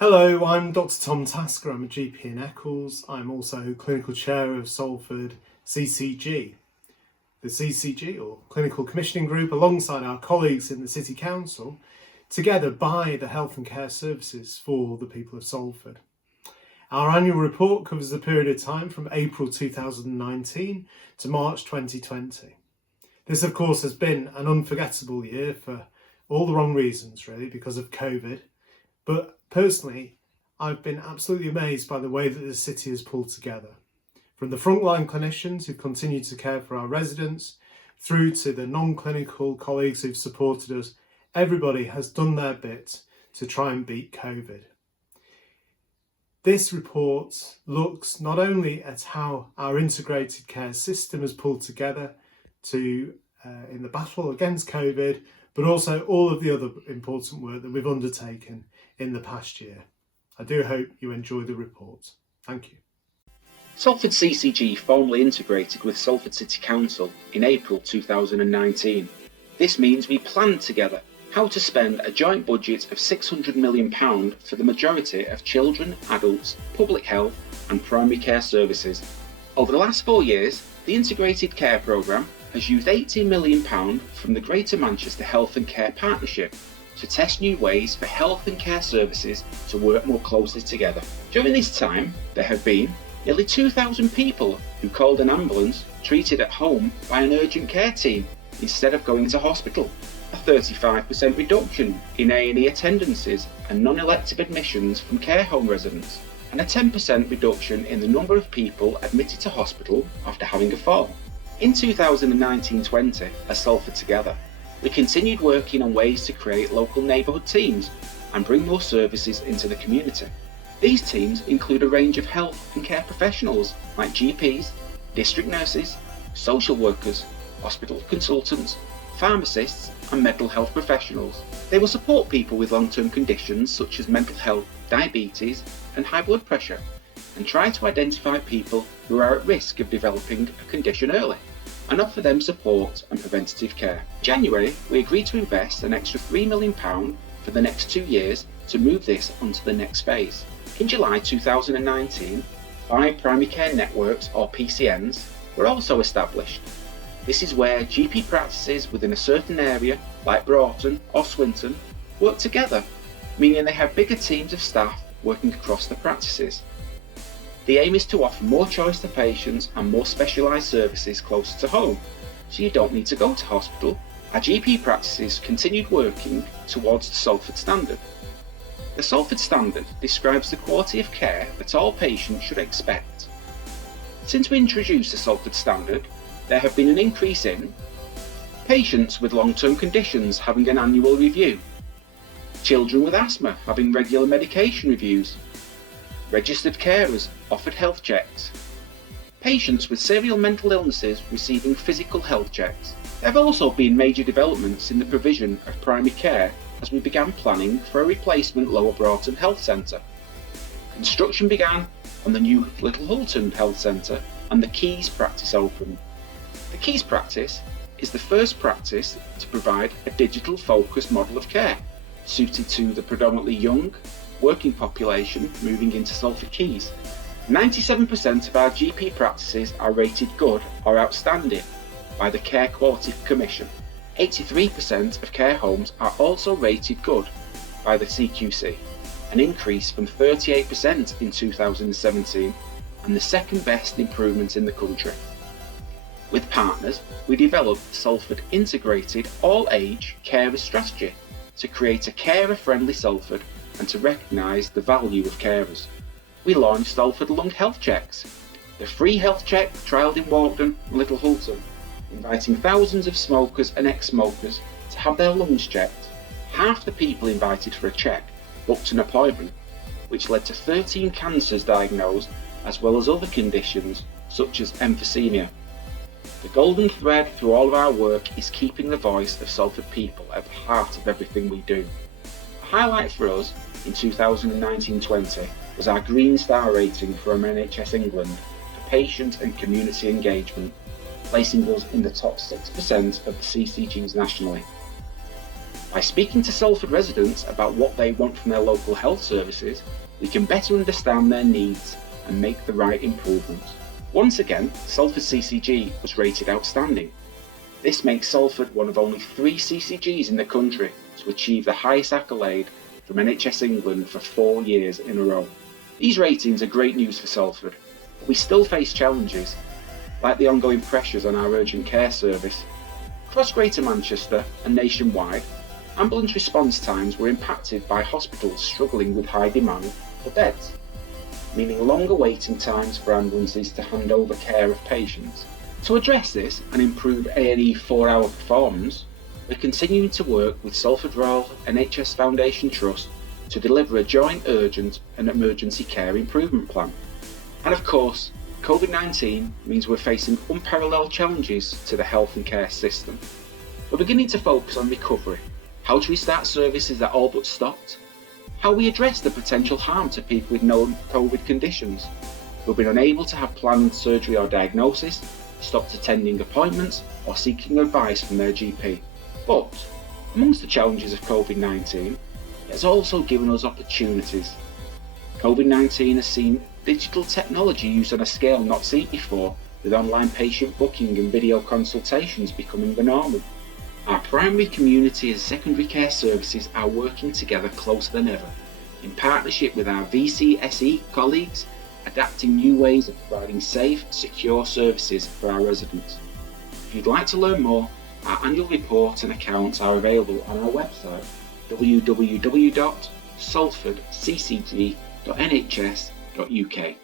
Hello, I'm Dr. Tom Tasker. I'm a GP in Eccles. I'm also Clinical Chair of Salford CCG. The CCG, or Clinical Commissioning Group, alongside our colleagues in the City Council, together buy the health and care services for the people of Salford. Our annual report covers the period of time from April 2019 to March 2020. This, of course, has been an unforgettable year for all the wrong reasons, really, because of COVID. But personally, I've been absolutely amazed by the way that the city has pulled together. From the frontline clinicians who continue to care for our residents, through to the non-clinical colleagues who've supported us, everybody has done their bit to try and beat COVID. This report looks not only at how our integrated care system has pulled together in the battle against COVID, but also all of the other important work that we've undertaken in the past year. I do hope you enjoy the report. Thank you. Salford CCG formally integrated with Salford City Council in April 2019. This means we planned together how to spend a joint budget of £600 million for the majority of children, adults, public health and primary care services. Over the last 4 years, the Integrated Care Programme has used £18 million from the Greater Manchester Health and Care Partnership to test new ways for health and care services to work more closely together. During this time, there have been nearly 2,000 people who called an ambulance treated at home by an urgent care team instead of going to hospital, a 35% reduction in A&E attendances and non-elective admissions from care home residents, and a 10% reduction in the number of people admitted to hospital after having a fall. In 2019-20, as Salford Together, we continued working on ways to create local neighbourhood teams and bring more services into the community. These teams include a range of health and care professionals like GPs, district nurses, social workers, hospital consultants, pharmacists and mental health professionals. They will support people with long-term conditions such as mental health, diabetes and high blood pressure, and try to identify people who are at risk of developing a condition early and offer them support and preventative care. In January, we agreed to invest an extra £3 million for the next 2 years to move this onto the next phase. In July 2019, 5 primary care networks, or PCNs, were also established. This is where GP practices within a certain area, like Broughton or Swinton, work together, meaning they have bigger teams of staff working across the practices. The aim is to offer more choice to patients and more specialised services closer to home, so you don't need to go to hospital. Our GP practices continued working towards the Salford Standard. The Salford Standard describes the quality of care that all patients should expect. Since we introduced the Salford Standard, there have been an increase in patients with long-term conditions having an annual review, children with asthma having regular medication reviews, registered carers offered health checks, patients with serial mental illnesses receiving physical health checks. There have also been major developments in the provision of primary care as we began planning for a replacement Lower Broughton Health Centre. Construction began on the new Little Hulton Health Centre and the Keys practice opened. The Keys practice is the first practice to provide a digital focused model of care suited to the predominantly young working population moving into Salford Keys. 97% of our GP practices are rated good or outstanding by the Care Quality Commission. 83% of care homes are also rated good by the CQC, an increase from 38% in 2017 and the second best improvement in the country. With partners, we developed Salford Integrated All-Age Carer Strategy to create a carer-friendly Salford and to recognise the value of carers. We launched Salford Lung Health Checks, the free health check trialled in Walkden and Little Hulton, inviting thousands of smokers and ex-smokers to have their lungs checked. Half the people invited for a check booked an appointment, which led to 13 cancers diagnosed as well as other conditions such as emphysema. The golden thread through all of our work is keeping the voice of Salford people at the heart of everything we do. A highlight for us in 2019-20 was our Green Star rating from NHS England for patient and community engagement, placing us in the top 6% of the CCGs nationally. By speaking to Salford residents about what they want from their local health services, we can better understand their needs and make the right improvements. Once again, Salford CCG was rated outstanding. This makes Salford one of only 3 CCGs in the country to achieve the highest accolade from NHS England for 4 years in a row. These ratings are great news for Salford, but we still face challenges, like the ongoing pressures on our urgent care service. Across Greater Manchester and nationwide, ambulance response times were impacted by hospitals struggling with high demand for beds, meaning longer waiting times for ambulances to hand over care of patients. To address this and improve A&E 4-hour performance, we're continuing to work with Salford Royal NHS Foundation Trust to deliver a joint urgent and emergency care improvement plan. And of course, COVID-19 means we're facing unparalleled challenges to the health and care system. We're beginning to focus on recovery, how to restart services that all but stopped, how we address the potential harm to people with known COVID conditions who've been unable to have planned surgery or diagnosis, stopped attending appointments or seeking advice from their GP. But amongst the challenges of COVID-19, it has also given us opportunities. COVID-19 has seen digital technology used on a scale not seen before, with online patient booking and video consultations becoming the norm. Our primary, community and secondary care services are working together closer than ever, in partnership with our VCSE colleagues, adapting new ways of providing safe, secure services for our residents. If you'd like to learn more, our annual report and accounts are available on our website www.salfordccg.nhs.uk.